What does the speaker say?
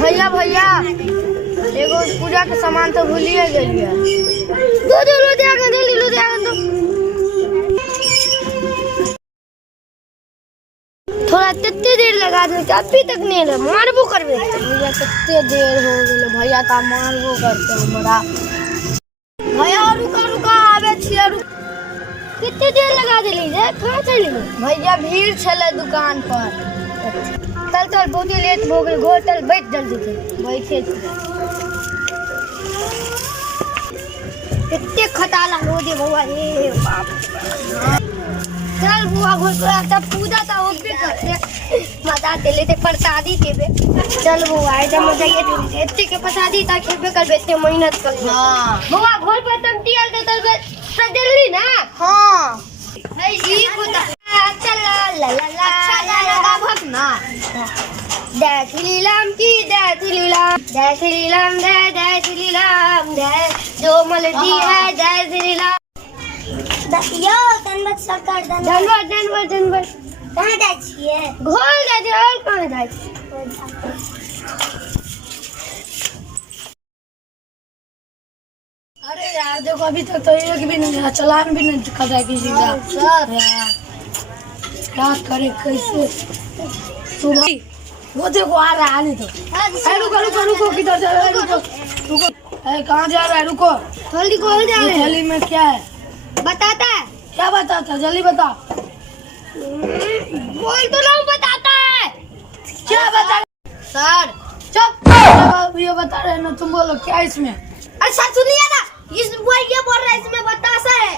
भैया भैया एगो पूजा के सामान तो भूलिए गेलिए। दो दो लो दे आगे जल्दी लो दे आगे तो थोड़ा कितने देर लगा दे अभी तक नहीं रहा मारबो करबे भैया कितने देर हो गेलो भैया का मारबो करते हमरा भैया रुका रुका आबे छिए रुक कितने देर लगा देली रे कहां चली भैया भीड़ छले दुकान पर चल चल बहुत लेट हो गई होटल बैठ जल्दी से बैठे कितने खटाला हो दे बउआ रे बाप चल बुआ घोट तब पूजा था वो भी करते मजा दे लेते प्रसादी देबे चल बुआ एकदम मजा ये इतने के प्रसादी ता खेबे करबे इतने मेहनत कर हां बुआ घोल पे तम तिल दे तब सजली ना हां नहीं होता चल ला ला ला अच्छा लगा भगना जय श्री राम की जय श्री राम जय श्री राम जय श्री राम जय जो मलती है जय श्री राम यो धन्यवाद सरकार धन्यवाद धन्यवाद धन्यवाद कहां जाय छिए घोल दे दे और कहां जाय अरे यार देखो अभी तक तो एक भी नहीं चालान भी नहीं कटा किसी का सर यार क्या करे कैसे सुबह वो देखो आ रहा है नहीं तो रुको रुको रुको किधर जा रहा है रुको रुको कहाँ जा रहा है रुको थैली को जा रहा है थैली में क्या है बताता है क्या बताता है जल्दी बता बोल तो ना बताता है क्या बता सर चुप ये बता रहे ना तुम बोलो क्या इसमें अरे सर सुनिए ना इस ये बोल रहा है इसमें बतासा है